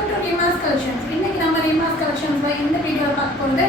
Welcome to Reema's Collections. இன்னைக்கு நம்ம Reema's Collectionsல இந்த வீடியோல பார்க்க போறது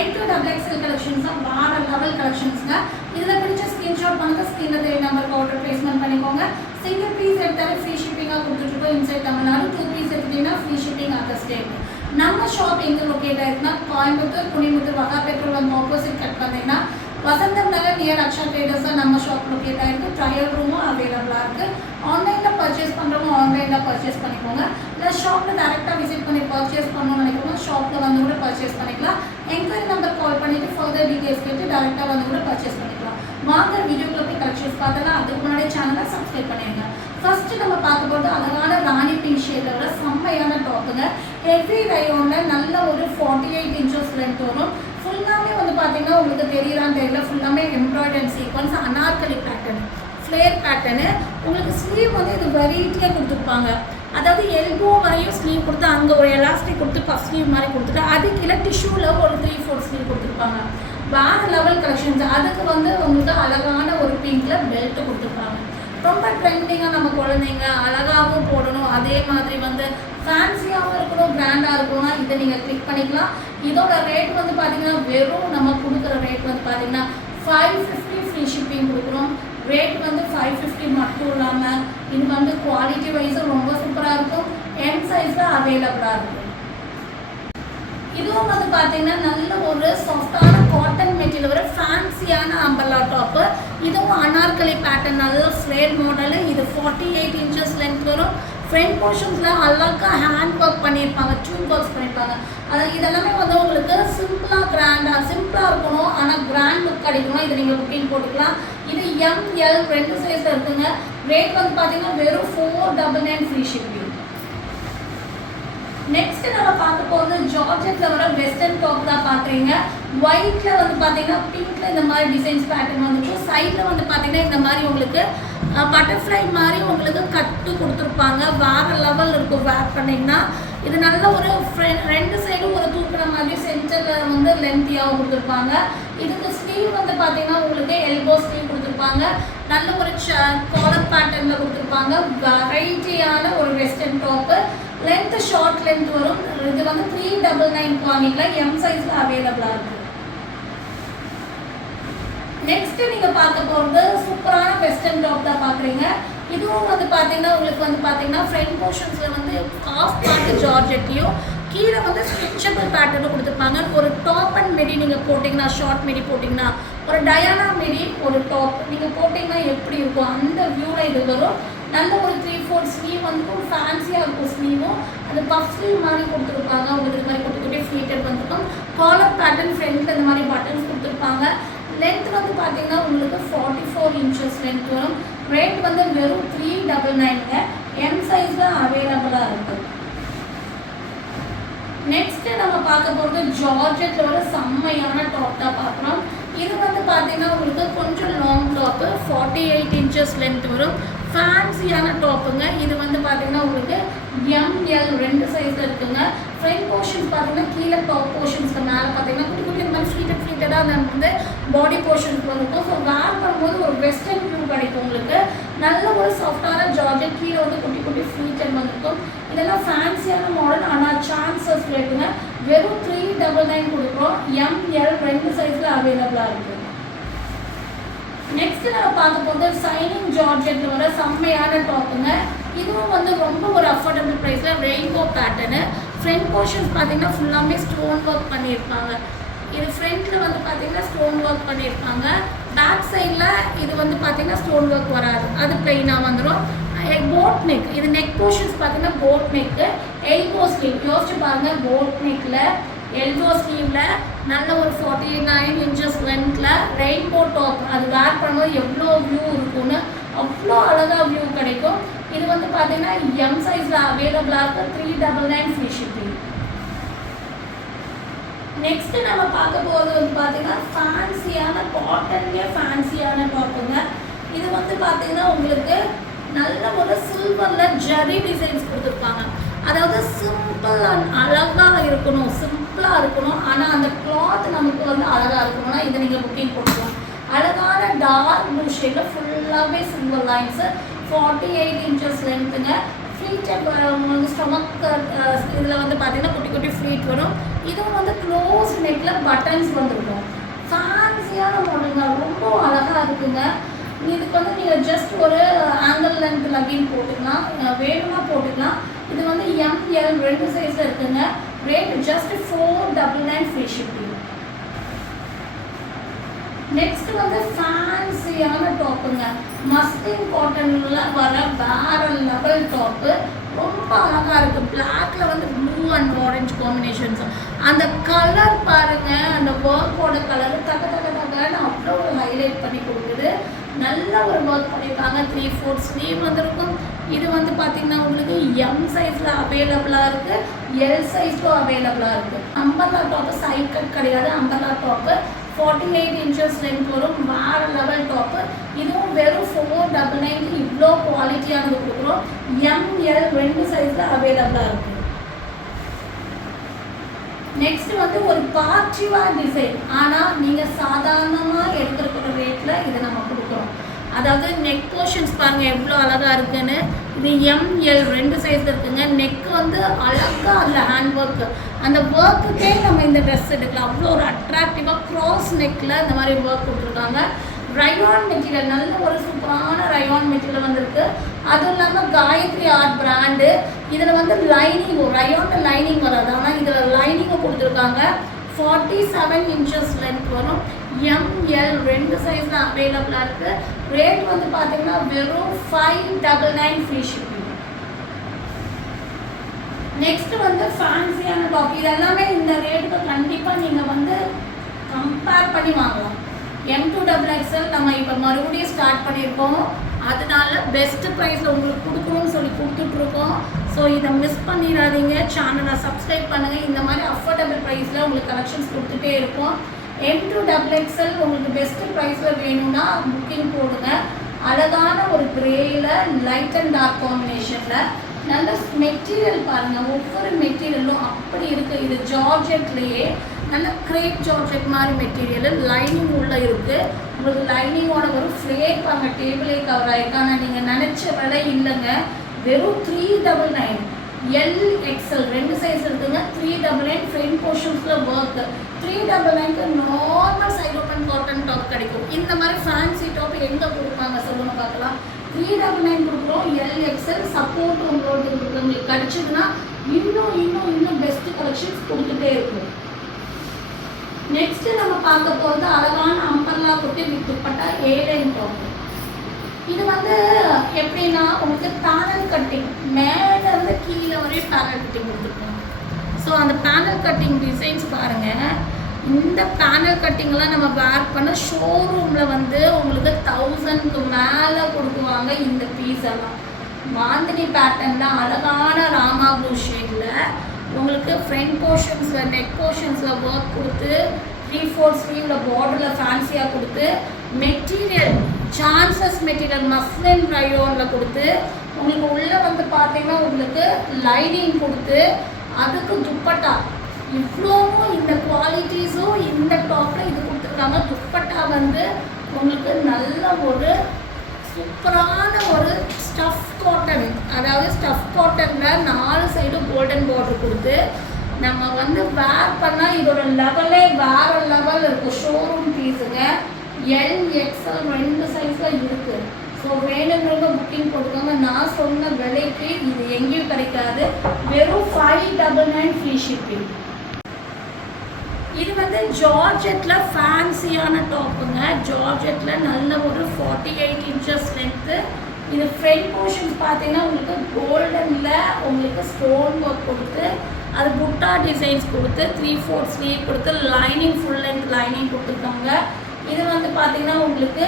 M2XXL collections வேற லெவல் collectionsங்க. இதுல பிடிச்ச ஸ்கிரீன்ஷாட் பண்ணுங்க, ஸ்கிரீன்ல தெரிய நம்பருக்கு ஆர்டர் பிளேஸ்மென்ட் பண்ணிக்கோங்க. சிங்கிள் பீஸ் எடுத்தாலே ஃப்ரீ ஷிப்பிங்கா கொடுத்துட்டு இன்சைட் தமிழ்நாடு, 2 பீஸ் எடுத்தீங்கன்னா ஃப்ரீ ஷிப்பிங் அதர் ஸ்டேட். நம்ம ஷாப் எங்க லொகேட் ஆயிருக்குன்னா கோயம்புத்தூர் குனிமுத்தூர் வகா பெட்ரோல் பங்க் ஆப்போசிட் கட் பண்ணீங்கன்னா வசந்தம் நகர் நியர் அக்ஷா ட்ரேடர்ஸ் நம்ம ஷாப் லொகேட் ஆயிருக்கு. ட்ரையல் ரூமும் அவைலபிளாக இருக்குது. ஆன்லைனில் பர்ச்சேஸ் பண்ணுறவங்க ஆன்லைனில் பர்ச்சேஸ் பண்ணிக்கோங்க. இல்லை ஷாப்பில் டேரெக்டாக விசிட் பண்ணி பர்ச்சேஸ் பண்ணணும்னு நினைக்கிறோம், ஷாப்பில் வந்து கூட பர்ச்சேஸ் பண்ணிக்கலாம். என்கொயரி நம்பர் கால் பண்ணிவிட்டு ஃபர்தர் டீட்டெயில்ஸ் கேட்டு டேரெக்டாக வந்து கூட பர்ச்சேஸ் பண்ணிக்கலாம். வாங்க வீடியோக்குள்ள போய் கலெக்ஷன்ஸ் பார்த்தலாம். அதுக்கு முன்னாடி சேனலை சப்ஸ்கிரைப் பண்ணிடுங்க. ஃபர்ஸ்ட் நம்ம பார்க்க போகிறது அழகான ராணி பிங்க் ஷேடில் வர செம்மையான டாப்புங்க. ஹெவி ரயோனில் நல்ல ஒரு 48 இன்ச்சஸ் லென்த் வரும். ஃபுல்லாமே வந்து பார்த்தீங்கன்னா உங்களுக்கு தெரியறான்னு தெரியல, ஃபுல்லாமே embroidery and sequins Anarkali pattern, flare pattern. உங்களுக்கு ஸ்லீவ் வந்து இது வெரைட்டியாக கொடுத்துருப்பாங்க. அதாவது எல்போ வரையும் ஸ்லீவ் கொடுத்து அங்கே ஒரு எலாஸ்டிக் கொடுத்து பஃப் ஸ்லீவ் மாதிரி கொடுத்துட்டு அதுக்கு கீழே டிஷ்யூவில் ஒரு 3/4 ஸ்லீவ் கொடுத்துருப்பாங்க. வேறு லெவல் கலெக்ஷன்ஸ். அதுக்கு வந்து உங்களுக்கு அழகான ஒரு பிங்க்கில் பெல்ட் கொடுத்துருப்பாங்க. ரொம்ப ட்ரெண்டிங்காக நம்ம குழந்தைங்க அழகாகவும் போடணும், அதே மாதிரி வந்து ஃபேன்சியாகவும் இருக்கணும், கிராண்டாக இருக்கணும்னா இதை நீங்கள் கிளிக் பண்ணிக்கலாம். இதோட ரேட் வந்து பார்த்தீங்கன்னா வெறும் நம்ம கொடுக்குற ரேட் வந்து பார்த்தீங்கன்னா 550 ஃப்ரீ ஷிப்பிங் கொடுக்குறோம். ரேட் வந்து 550 மட்டும் இல்லாமல் இது வந்து குவாலிட்டி வைஸும் ரொம்ப சூப்பராக இருக்கும். எம் சைஸில் அவைலபிளாக இருக்கும். இதுவும் வந்து பார்த்தீங்கன்னா நல்ல ஒரு சாஃப்டான காட்டன் மெட்டீரியல் வர ஃபேன்சியான அம்பர்லா டாப்பு. இதுவும் அனார்கலி பேட்டர்ன், நல்ல ஃப்ளேர் மாடலு. இது 48 இன்ச்சஸ் லென்த் வரும். ஃப்ரண்ட் போர்ஷன்ஸில் அழகாக ஹேண்ட் ஒர்க் பண்ணியிருப்பாங்க, டியூன் ஒர்க்ஸ் பண்ணியிருப்பாங்க. அது இதெல்லாமே வந்து உங்களுக்கு சிம்பிளாக கிராண்டாக சிம்பிளாக இருக்கணும், ஆனால் கிராண்ட் லுக் கிடைக்கணும். இதை நீங்கள் புக்கிங் போட்டுக்கலாம். இது ML 2 சைஸில் இருக்குங்க. ரேட் வந்து பார்த்தீங்கன்னா வெறும் 499 ஃப்ரீ ஷிப்பிங். நெக்ஸ்ட் நம்ம பார்க்க போகிறது ஜார்ஜெட்ல வர வெஸ்டர்ன் டாப் தான் பார்க்குறீங்க. ஒயிட்ல வந்து பார்த்தீங்கன்னா பிங்க்ல இந்த மாதிரி டிசைன்ஸ் பேட்டர்ன் வந்துருக்கும். சைடில் வந்து பார்த்தீங்கன்னா இந்த மாதிரி உங்களுக்கு பட்டர்ஃப்ளை மாதிரி உங்களுக்கு கட்டு கொடுத்துருப்பாங்க. வேறு லெவல் இருக்கும் வேர் பண்ணிங்கன்னா. இது நல்ல ஒரு ரெண்டு சைடும் ஒரு தூக்குற மாதிரி சென்டரில் வந்து லென்த்தியாகவும் கொடுத்துருப்பாங்க. இதுக்கு ஸ்லீவ் வந்து பார்த்தீங்கன்னா உங்களுக்கு எல்போ ஸ்லீவ் கொடுத்துருப்பாங்க. நல்ல ஒரு காலர் பேட்டர்னில் கொடுத்துருப்பாங்க. வெரைட்டியான ஒரு western top. Length short length வரும். இது வந்து 399 குவாலிட்டியில் எம் சைஸில் அவைலபிளாக இருக்குது. நெக்ஸ்ட் நீங்கள் பார்க்க போகிறது சூப்பரான வெஸ்டர்ன் டாப் தான் பார்க்குறீங்க. இதுவும் வந்து பார்த்தீங்கன்னா உங்களுக்கு வந்து பார்த்தீங்கன்னா ஃப்ரண்ட் போர்ஷன்ஸில் வந்து ஹாஃப் பார்ட் ஜார்ஜெட்டையும் கீழே வந்து ஸ்ட்ரெச்சபிள் பேட்டர்னும் கொடுத்துருப்பாங்க. ஒரு டாப் அண்ட் மிடி நீங்கள் போட்டிங்கன்னா, ஷார்ட் மிடி போட்டிங்கன்னா, ஒரு டயானா மிடி ஒரு டாப் நீங்கள் போட்டிங்கன்னா எப்படி இருக்கும் அந்த வியூவில் இது வரும். நல்ல ஒரு 3/4 ஸ்லீவ் வந்து ஃபேன்சியாக இருக்கும். ஸ்லீவும் அந்த பஃப் ஸ்லீவ் மாதிரி கொடுத்துருப்பாங்க. உங்களுக்கு இது மாதிரி குட்டி குட்டி ஃப்ளீட்டட் வந்துருக்கும். காலர் பேட்டர்ன் ஃப்ரண்ட்டில் இந்த மாதிரி பட்டன்ஸ் கொடுத்துருப்பாங்க. லென்த் வந்து பார்த்தீங்கன்னா உங்களுக்கு 44 இன்ச்சஸ் லென்த் வரும். ரேட் வந்து வெறும் 399ங்க. எம் சைஸில் அவைலபிளாக இருக்குது. நெக்ஸ்ட்டு நம்ம பார்க்க போகிறது ஜார்ஜெட்டில் வர செம்மையான டாப் தான் பார்க்குறோம். இது வந்து பார்த்தீங்கன்னா உங்களுக்கு கொஞ்சம் லாங் டாப்பு, 48 இன்ச்சஸ் லென்த் வரும். ஃபேன்சியான டாப்புங்க. இது வந்து பார்த்தீங்கன்னா உங்களுக்கு ML 2 சைஸில் இருக்குங்க. ஃப்ரண்ட் போர்ஷன்ஸ் பார்த்தீங்கன்னா கீழே டாப் போர்ஷன்ஸ்க்கு மேலே பார்த்தீங்கன்னா குட்டி குட்டி இந்த மாதிரி ஃப்ளீட்டடாக வந்து பாடி போர்ஷன்ஸ் இருக்கும். ஸோ வேர் பண்ணும்போது ஒரு வெஸ்டர்ன் வியூ கிடைக்கும் உங்களுக்கு. நல்ல ஒரு சாஃப்டான ஜார்ஜெட், கீழே வந்து குட்டி குட்டி ஃப்ளீட்டட் வந்துருக்கும். இதெல்லாம் ஃபேன்சியான மாடல், ஆனால் சான்சஸ் ரேட்டுங்க. வெறும் 399 கொடுக்குறோம். ML 2 சைஸில் அவைலபிளாக இருக்குது. நெக்ஸ்ட் நம்ம பார்க்க போகிறது சைனிங் ஜார்ஜெட்டில் வர செம்மையான டாப்புங்க. இதுவும் வந்து ரொம்ப ஒரு அஃபோர்டபுள் ப்ரைஸில் ரெயின்போ பேட்டர்னு. ஃப்ரண்ட் போர்ஷன்ஸ் பார்த்தீங்கன்னா ஃபுல்லாமே ஸ்டோன் ஒர்க் பண்ணியிருப்பாங்க. இது ஃப்ரண்ட்டில் வந்து பார்த்தீங்கன்னா ஸ்டோன் ஒர்க் பண்ணியிருப்பாங்க. பேக் சைடில் இது வந்து பார்த்தீங்கன்னா ஸ்டோன் ஒர்க் வராது, அது பிளெயினாக வந்துடும். போட் நெக், இது நெக் போர்ஷன்ஸ் பார்த்தீங்கன்னா போட் நெக்கு. எல்போ ஸ்லீவ் யோசிச்சு பாருங்கள். போட் நெக்கில் எல்போ ஸ்லீவில் நல்ல ஒரு 49 இன்ச்சஸ் லென்த்தில் ரெயின்போ டாப். அது வேர் பண்ணும்போது எவ்வளோ வியூ இருக்குன்னு அவ்வளோ அழகாக வியூ கிடைக்கும். இது வந்து பார்த்தீங்கன்னா எம் சைஸில் அவைலபிளாக இருக்குது. 399 ஃப்ரீ ஷிப்பிங். நெக்ஸ்ட்டு நம்ம பார்க்க போகிறது வந்து பார்த்தீங்கன்னா ஃபேன்சியான காட்டன்லேயே ஃபேன்சியான டாப்புங்க. இது வந்து பார்த்தீங்கன்னா உங்களுக்கு நல்ல ஒரு சில்வரில் ஜரி டிசைன்ஸ் கொடுத்துருப்பாங்க. அதாவது சிம்பிள் அண்ட் அழகாக இருக்கணும், சிம்பிளாக இருக்கணும், ஆனால் அந்த கிளாத் நமக்கு வந்து அழகாக இருக்கணும்னா இதை நீங்கள் புக்கிங் போட்டுக்கலாம். அழகான டார்க் ப்ளூ ஷேடில் ஃபுல்லாகவே சில்வர் லைன்ஸு, 48 இன்ச்சஸ் லென்த்துங்க. ஃப்ளீட்டட் வரவங்களுக்கு ஸ்டொமக் இதில் வந்து பார்த்தீங்கன்னா குட்டி குட்டி ஃப்ளீட் வரும். இதுவும் வந்து க்ளோஸ் நெக்கில் பட்டன்ஸ் வந்துருக்கும். ஃபேன்சியான மாடலுங்க, ரொம்ப அழகாக இருக்குங்க. இதுக்கு வந்து நீங்கள் ஜஸ்ட் ஒரு ஆங்கிள் லென்த் லெகின் போட்டுக்கலாம், வேணுமா போட்டுக்கலாம். இது வந்து ML 2 சைஸில் இருக்குங்க. Rate just 499 free shipping. Next வந்து ஃபேன்சியான டாப்புங்க, மஸ்லின் காட்டன்ல வர வேற லெவல் டாப்பு. ரொம்ப அழகாக இருக்குது. பிளாக்ல வந்து ப்ளூ அண்ட் ஆரஞ்சு காம்பினேஷன்ஸ். அந்த கலர் பாருங்க, அந்த ஒர்க்கோட கலர் தக்க தக்க தக்கன்னு அவ்வளோ ஒரு ஹைலைட் பண்ணி கொடுக்குது. நல்ல ஒரு ஒர்க் பண்ணியிருக்காங்க. 3/4 ஸ்லீவ் வந்துருக்கும். இது வந்து பார்த்தீங்கன்னா உங்களுக்கு எம் சைஸில் அவைலபிளாக இருக்குது, எல் சைஸ்லும் அவைலபிளாக இருக்குது. அம்பர்லா டாப்பு சைட் கட் கிடையாது. அம்பர்லா டாப்பு 48 inches லென்த் வரும். வேறு லெவல் டாப்பு. இதுவும் வெறும் 499 இவ்வளோ குவாலிட்டியானது கொடுக்குறோம். ML 2 சைஸில் அவைலபிளாக இருக்குது. நெக்ஸ்ட் வந்து ஒரு பார்ட்டிவா டிசைன், ஆனால் நீங்கள் சாதாரணமாக எடுத்துருக்கிற ரேட்டில் இதை நம்ம கொடுக்குறோம். அதாவது நெக் போர்ஷன்ஸ் பாருங்கள் எவ்வளோ அழகாக இருக்குன்னு. இது ML 2 சைஸ் இருக்குங்க. நெக் வந்து அழகாக அதில் ஹேண்ட் ஒர்க்கு, அந்த ஒர்க்குக்கே நம்ம இந்த ட்ரெஸ் எடுக்கலாம். அவ்வளோ ஒரு அட்ராக்டிவாக க்ராஸ் நெக்கில் இந்த மாதிரி ஒர்க் கொடுத்துருக்காங்க. ரயான் மெட்டீரியல், நல்ல ஒரு சூப்பரான ரயான் மெட்டீரியல் வந்திருக்கு. அதுவும் இல்லாமல் காயத்ரி ஆர்ட் பிராண்டு. இதில் வந்து லைனிங்கும், ரயானில் லைனிங் வராது, ஆனால் இதில் லைனிங்கும் கொடுத்துருக்காங்க. 47 inches லென்த் வரும். ML 2 சைஸில் அவைலபிளாக இருக்குது. ரேட் வந்து பார்த்தீங்கன்னா வெறும் 599 ஃப்ரீ ஷிப்பிங். நெக்ஸ்ட் வந்து ஃபேன்சியான டாப். இது எல்லாமே இந்த ரேட்டுக்கு கண்டிப்பாக நீங்கள் வந்து கம்பேர் பண்ணி வாங்கலாம். M2XXL நம்ம இப்போ மறுபடியும் ஸ்டார்ட் பண்ணியிருக்கோம். அதனால பெஸ்ட் ப்ரைஸில் உங்களுக்கு கொடுக்கணும்னு சொல்லி கொடுத்துட்ருக்கோம். ஸோ இதை மிஸ் பண்ணிடாதீங்க. சேனலை சப்ஸ்கிரைப் பண்ணுங்கள். இந்த மாதிரி அஃபோர்டபுள் ப்ரைஸில் உங்களுக்கு கலெக்ஷன்ஸ் கொடுத்துட்டே இருக்கும். M2XXL உங்களுக்கு பெஸ்ட் ப்ரைஸில் வேணும்னா புக்கிங் போடுங்க. அழகான ஒரு கிரேயில் லைட் அண்ட் டார்க் காம்பினேஷனில் நல்ல மெட்டீரியல் பாருங்கள். ஒவ்வொரு மெட்டீரியலும் அப்படி இருக்குது. இது ஜார்ஜெட்லேயே நல்ல கிரேப் ஜார்ஜெட் மாதிரி மெட்டீரியல். லைனிங் உள்ளே இருக்குது. உங்களுக்கு லைனிங்கோட ஒரு ஃப்ளேக் பாருங்க, டேபிளே கவர் ஆகிருக்கு. ஆனால் நீங்கள் நினச்ச விலை இல்லைங்க. வெறும் 399. LXL 2 சைஸ் இருக்குங்க. 399 ஃப்ரண்ட் போர்ஷன்ஸில் ஒர்க். 399க்கு normal side open cotton top கிடைக்கும். இந்த மாதிரி ஃபேன்சி டாப் எங்கே கொடுப்பாங்க சொல்லுங்க பார்க்கலாம். 399 கொடுக்குறோம். LXL சப்போர்ட் உங்களுக்கு கிடைச்சதுன்னா இன்னும் இன்னும் இன்னும் பெஸ்ட் கலெக்ஷன்ஸ் கொடுத்துட்டே இருக்கும். நெக்ஸ்ட் நம்ம பார்க்க போகிறது அழகான அம்பர்லா குட்டி வித் துப்பட்டா ஏலைன் டாப். இது வந்து எப்படின்னா உங்களுக்கு பேனல் கட்டிங், மேலேருந்து கீழே வரையும் பேனல் கட்டிங் கொடுத்துருக்கோம். ஸோ அந்த பேனல் கட்டிங் டிசைன்ஸ் பாருங்கள். இந்த பேனல் கட்டிங்லாம் நம்ம வேர் பண்ண ஷோரூமில் வந்து உங்களுக்கு 1000க்கு மேலே கொடுக்குவாங்க. இந்த பீஸ் எல்லாம் மாந்தினி பேட்டர்னில் அழகான ராமா ப்ளூ ஷேடில் உங்களுக்கு ஃப்ரண்ட் போர்ஷன்ஸில் நெக் போர்ஷன்ஸில் ஒர்க் கொடுத்து 3/4 ஸ்லீவில் பார்டரில் ஃபேன்சியாக கொடுத்து மெட்டீரியல் சான்சஸ் மெட்டீரியல் மஸ்லின் ரயோனில் கொடுத்து உங்களுக்கு உள்ளே வந்து பார்த்தீங்கன்னா உங்களுக்கு லைனிங் கொடுத்து அதுக்கு துப்பட்டா இவ்வளோவும் இந்த குவாலிட்டிஸும் இந்த டாப்பில் இது கொடுத்துருக்காங்க. துப்பட்டா வந்து உங்களுக்கு நல்ல ஒரு சூப்பரான ஒரு ஸ்டஃப் காட்டன், அதாவது ஸ்டஃப் காட்டனில் 4 சைடும் கோல்டன் பார்டர் கொடுத்து நம்ம வந்து வேர் பண்ணால் இதோட லெவலே வேறு லெவல் இருக்குது. ஷோரூம் பீஸுங்க. LXL 2 சைஸில் இருக்குது. ஸோ வேணுங்கிறவங்க புக்கிங் போட்டுக்கோங்க. நான் சொன்ன விலைக்கு இது எங்கேயும் கிடைக்காது. வெறும் 599 ஃப்ரீ ஷிப்பிங். இது வந்து ஜார்ஜெட்டில் ஃபேன்சியான டாப்புங்க. ஜார்ஜெட்டில் நல்ல ஒரு 48 inches லென்த்து. இது ஃப்ரண்ட் போர்ஷன்ஸ் பார்த்தீங்கன்னா உங்களுக்கு கோல்டனில் உங்களுக்கு ஸ்டோன் ஒர்க் கொடுத்து அது புட்டா டிசைன்ஸ் கொடுத்து 3/4 ஸ்லீவ் கொடுத்து லைனிங் ஃபுல் லென்த் லைனிங் கொடுத்துருக்காங்க. இது வந்து பார்த்தீங்கன்னா உங்களுக்கு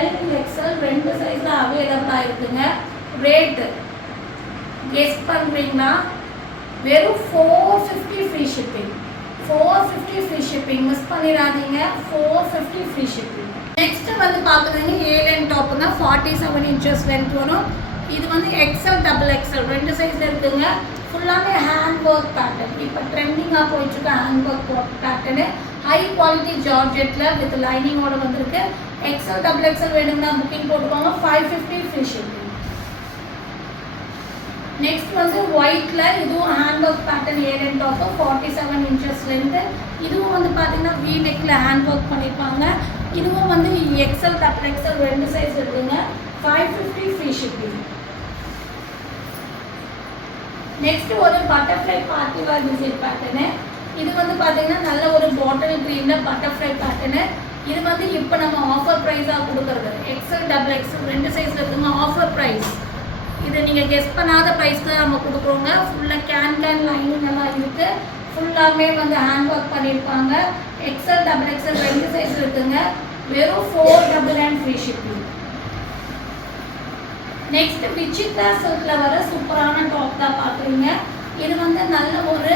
LXL 2 சைஸில் அவைலபிளாக இருக்குங்க. ரேட்டு கெஸ் பண்ணுறீங்கன்னா வெறும் 450 free shipping. 450 free shipping. Miss பண்ணிடாதீங்க. 450 ஃப்ரீ ஷிப்பிங். நெக்ஸ்ட் வந்து பார்க்குறீங்க ஏலைன் டாப்புங்க. 47 inches லென்த் வரும். இது வந்து XL XXL 2 சைஸில் இருக்குங்க. ஃபுல்லாகவே ஹேண்ட் ஒர்க் பேட்டர்ன். இப்போ ட்ரெண்டிங்காக போயிட்டுருக்க hand work pattern high quality ஜார்ஜெட்டில் வித் லைனிங்கோடு வந்திருக்கு. XL XXL வேணும்னா புக்கிங் போட்டுக்கோங்க. 550 ஃப்ரீ ஷிப்பிங். நெக்ஸ்ட் வந்து ஒயிட்டில் இதுவும் hand hand work pattern alien top 47 inches length. இதுவும் வந்து பார்த்தீங்கன்னா வி நெக்கில் ஹேண்ட் ஒர்க் பண்ணியிருப்பாங்க. இதுவும் வந்து எக்ஸல் டபுள் எக்ஸல் 2 சைஸ் இருக்குங்க. 550 ஃப்ரீ ஷிப்பிங். நெக்ஸ்ட் ஒரு butterfly party wear design pattern. இது வந்து பார்த்தீங்கன்னா நல்ல ஒரு பாட்டில் க்ரீனில் பட்டர்ஃப்ளை பேட்டர்னு. இது வந்து இப்போ நம்ம ஆஃபர் ப்ரைஸாக கொடுக்குறது. எக்ஸல் டபுள் எக்ஸல் 2 சைஸில் இருக்குங்க. ஆஃபர் ப்ரைஸ் இது நீங்கள் கெஸ் பண்ணாத ப்ரைஸ் தான் நம்ம கொடுக்குறோங்க. ஃபுல்லாக கேன் லைனிங் எல்லாம் இருக்குது. ஃபுல்லாமே வந்து ஹேண்ட் ஒர்க் பண்ணியிருப்பாங்க. எக்ஸல் டபுள் எக்ஸல் 2 சைஸ் இருக்குங்க. வெறும் 499 ஃப்ரீ ஷிப்பிங். நெக்ஸ்ட் விசித்ரா சில்கில் வர சூப்பரான டாப் தான் பார்க்குறீங்க. இது வந்து நல்ல ஒரு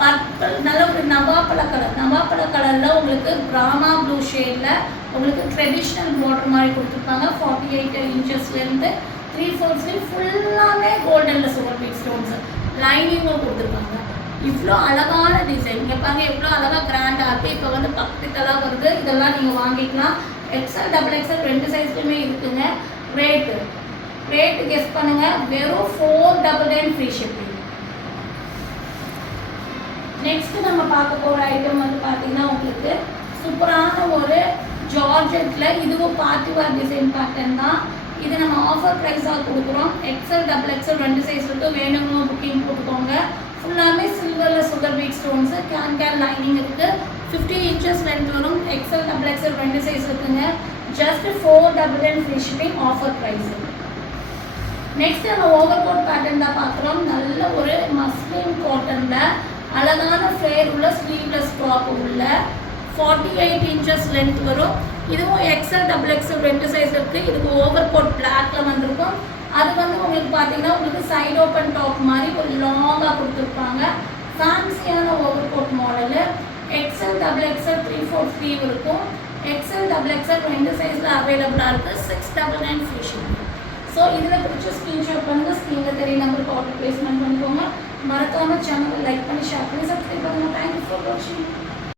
பர்பிள், நல்ல ஒரு நவாப்பழ கலரில் உங்களுக்கு பிராமா ப்ளூ ஷேடில் உங்களுக்கு ட்ரெடிஷ்னல் பார்டர் மாதிரி கொடுத்துருப்பாங்க. 48 இன்ச்சஸ்லேருந்து 3/4 ஃபுல்லாமே கோல்டனில் சுகர் பீட் ஸ்டோன்ஸு லைனிங்கும் கொடுத்துருப்பாங்க. இவ்வளோ அழகான டிசைன் இங்கே பாருங்கள், எவ்வளோ அழகாக கிராண்டாக இருக்குது. இப்போ வந்து பக்கத்துக்கெல்லாம் வருது. இதெல்லாம் நீங்கள் வாங்கிக்கலாம். எக்ஸல் டபுள் எக்ஸல் 2 சைஸ்லையுமே இருக்குங்க. ரேட்டு கெஸ் பண்ணுங்கள். வெறும் 499 ஃப்ரீ ஷிப்பிங். நெக்ஸ்ட் நம்ம பார்க்க போகிற ஐட்டம் வந்து பார்த்தீங்கன்னா உங்களுக்கு சூப்பரான ஒரு ஜார்ஜெட்டில் இதுவும் பார்ட்டி வேர் டிசைன் பேட்டர்ன் தான். இது நம்ம ஆஃபர் ப்ரைஸாக கொடுக்குறோம். எக்ஸல் டபுள் எக்ஸல் 2 சைஸ் இருக்குது. வேணும்னு புக்கிங் போட்டுக்கோங்க. ஃபுல்லாமே சில்வரில் சுகர் பீட் ஸ்டோன்ஸு கேன் லைனிங் இருக்குது. 50 இன்ச்சஸ் லென்த் வரும். எக்ஸல் டபுள் எக்ஸல் 2 சைஸ் இருக்குங்க. Just 499 free shipping offer price. Next நம்ம ஓவர் கோட் பேட்டர்ன் தான் பார்க்குறோம். நல்ல ஒரு மஸ்லின் காட்டனில் அழகான ஃப்ளேர் உள்ள ஸ்லீவ்லெஸ் டாப் உள்ள 48 இன்ச்சஸ் லென்த் வரும். இதுவும் எக்ஸல் டபுள் எக்ஸல் 2 சைஸ் இருக்குது. இதுக்கு ஓவர் கோட் பிளாக்ல வந்திருக்கும். அது வந்து உங்களுக்கு பார்த்தீங்கன்னா உங்களுக்கு சைட் ஓப்பன் டாப் மாதிரி ஒரு லாங்காக கொடுத்துருப்பாங்க. ஃபேன்சியான over coat model. XL double XL 3/4 sleeve இருக்கும். எக்ஸல் டபுள் எக்ஸல் 2 சைஸில் அவைலபிளாக இருக்குது. 699 ஃப்ரீ ஷிப்பிங். ஸோ இதில் பிடிச்ச ஸ்க்ரீன்ஷாட் பண்ணுங்கள். ஸ்க்ரீனில் தெரிய நம்பருக்கு ஆர்டர் ப்ளேஸ்மெண்ட் பண்ணிக்கோங்க. மறக்காமல் சேனலை லைக் பண்ணி ஷேர் பண்ணி சப்ஸ்கிரைப் பண்ணுங்கள். தேங்க்யூ ஃபார் வாட்சிங்.